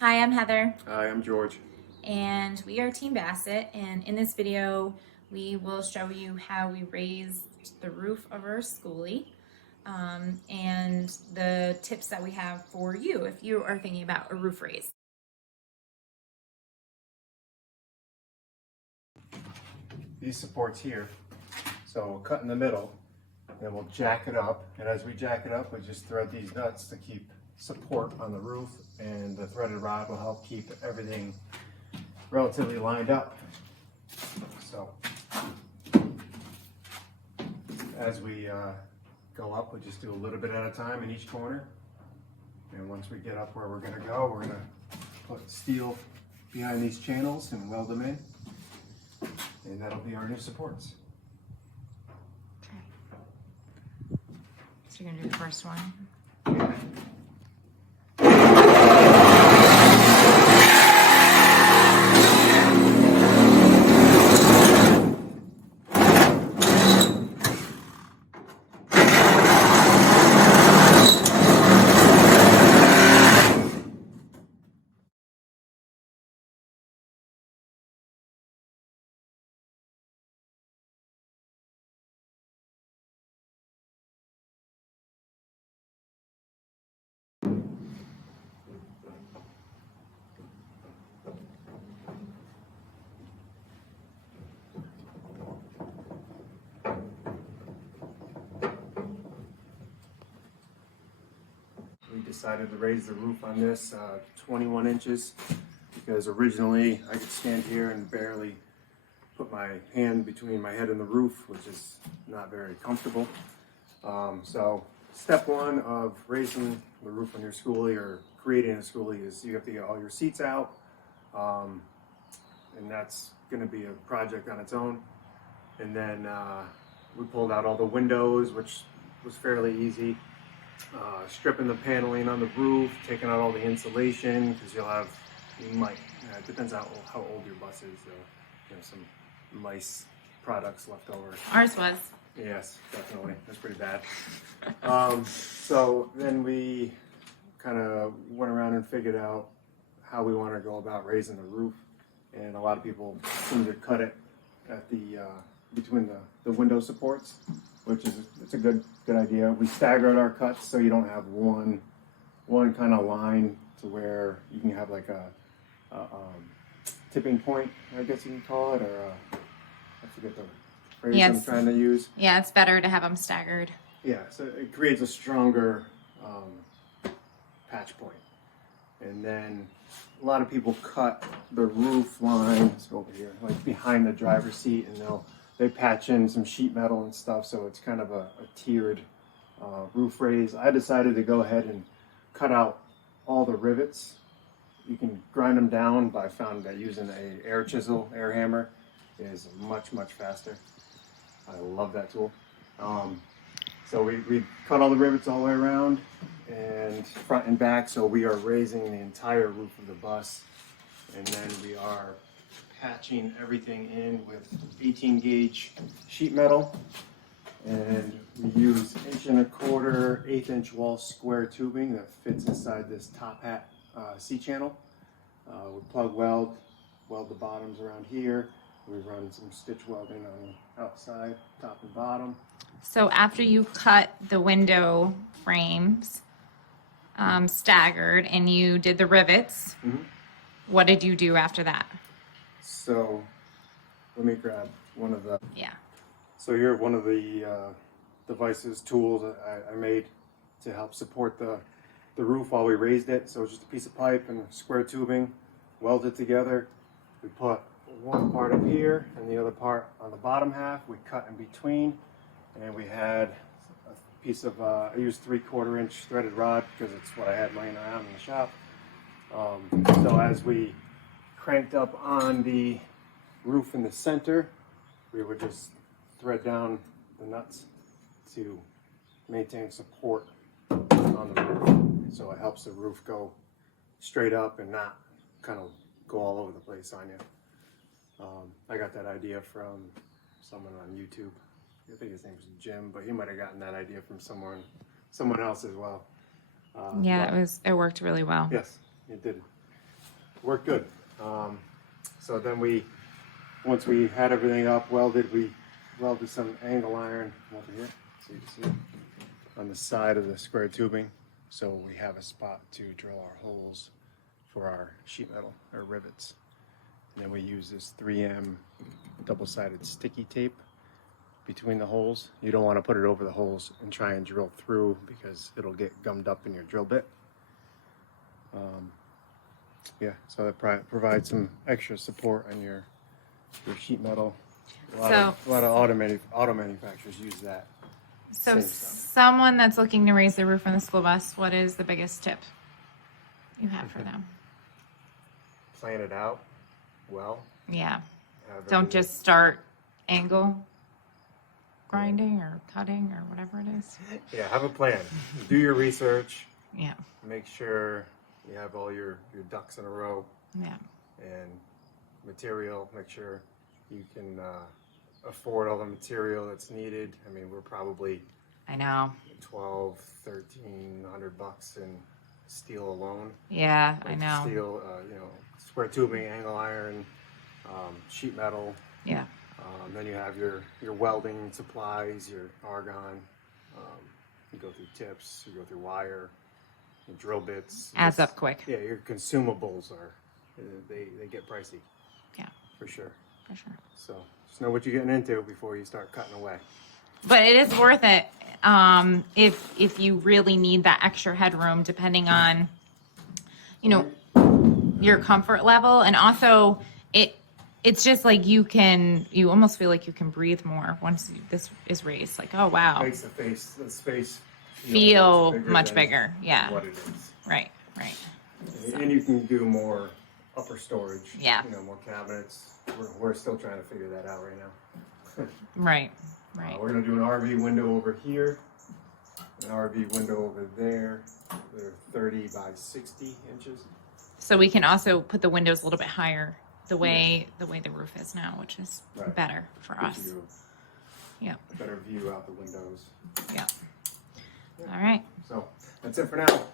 Hi, I'm Heather. Hi, I'm George. And we are Team Bassett, and in this video we will show you how we raised the roof of our Skoolie and the tips that we have for you if you are thinking about a roof raise. These supports here, so we'll cut in the middle and we'll jack it up, and as we jack it up we just thread these nuts to keep support on the roof, and the threaded rod will help keep everything relatively lined up. So as we go up, we just do a little bit at a time in each corner, and once we get up where we're going to go, we're going to put steel behind these channels and weld them in, and that'll be our new supports. Okay. So you're going to do the first one. We decided to raise the roof on this 21 inches because originally I could stand here and barely put my hand between my head and the roof, which is not very comfortable. So step one of raising the roof on your Skoolie or creating a Skoolie is you have to get all your seats out, and that's going to be a project on its own. And then we pulled out all the windows, which was fairly easy. Stripping the paneling on the roof, taking out all the insulation, because you might, it depends on how old your bus is, some nice products left over. Ours was. Yes, definitely. That's pretty bad. So then we kind of went around and figured out how we want to go about raising the roof, and a lot of people seem to cut it at the between the window supports, which is it's a good idea. We staggered our cuts so you don't have one kind of line to where you can have like a tipping point, I guess you can call it, or I forget the phrase Yes. I'm trying to use. Yeah, it's better to have them staggered. Yeah, so it creates a stronger patch point. And then a lot of people cut the roof lines over here, like behind the driver's seat, and they patch in some sheet metal and stuff, so it's kind of a tiered roof raise. I decided to go ahead and cut out all the rivets. You can grind them down, but I found that using a air hammer is much faster. I love that tool. So we cut all the rivets all the way around and front and back, so we are raising the entire roof of the bus, and then we are patching everything in with 18 gauge sheet metal, and we use 1.25 1/8-inch wall square tubing that fits inside this top hat C-channel. We plug weld the bottoms around here. We run some stitch welding on the outside, top and bottom. So after you cut the window frames staggered and you did the rivets, what did you do after that? So let me grab one of the. Yeah. So here, one of the devices, tools that I made to help support the roof while we raised it. So it's just a piece of pipe and square tubing, welded together. We put one part up here and the other part on the bottom half. We cut in between, and we had a piece of, I used 3/4 inch threaded rod because it's what I had laying around in the shop. So as we cranked up on the roof in the center, we would just thread down the nuts to maintain support on the roof, so it helps the roof go straight up and not kind of go all over the place on you. I got that idea from someone on YouTube. I think his name was Jim, but he might have gotten that idea from someone else as well. Yeah, it worked really well. Yes, it did. worked good. So then once we had everything up welded, we welded some angle iron over here, so you can see on the side of the square tubing. So we have a spot to drill our holes for our sheet metal, or rivets. And then we use this 3M double-sided sticky tape between the holes. You don't want to put it over the holes and try and drill through because it'll get gummed up in your drill bit. Yeah, so that provides some extra support on your sheet metal. A lot of auto manufacturers use that. So someone that's looking to raise the roof on the school bus, what is the biggest tip you have for them? Plan it out well. Yeah. Don't just start angle grinding or cutting or whatever it is. Yeah, have a plan. Do your research. Yeah. Make sure you have all your ducks in a row. Yeah. And material, make sure you can afford all the material that's needed. I mean, we're probably I know $1,200-$1,300 in steel alone. Yeah, like I know. Steel, square tubing, angle iron, sheet metal. Yeah. Then you have your welding supplies, your argon. You go through tips, you go through wire, your drill bits. Adds up quick. Yeah, your consumables they get pricey. Yeah. For sure. For sure. So just know what you're getting into before you start cutting away. But it is worth it if you really need that extra headroom, depending on, your comfort level, and also it's just like you almost feel like you can breathe more once this is raised. Like, oh wow, Makes the space feel much bigger. Yeah. What it is. Right. And you can do more upper storage. Yeah. More cabinets. We're still trying to figure that out right now. Right. We're gonna do an RV window over here, an RV window over there. They're 30 by 60 inches. So we can also put the windows a little bit higher, the way the roof is now, which is better for us. Yeah. A better view out the windows. Yeah. All right. So that's it for now.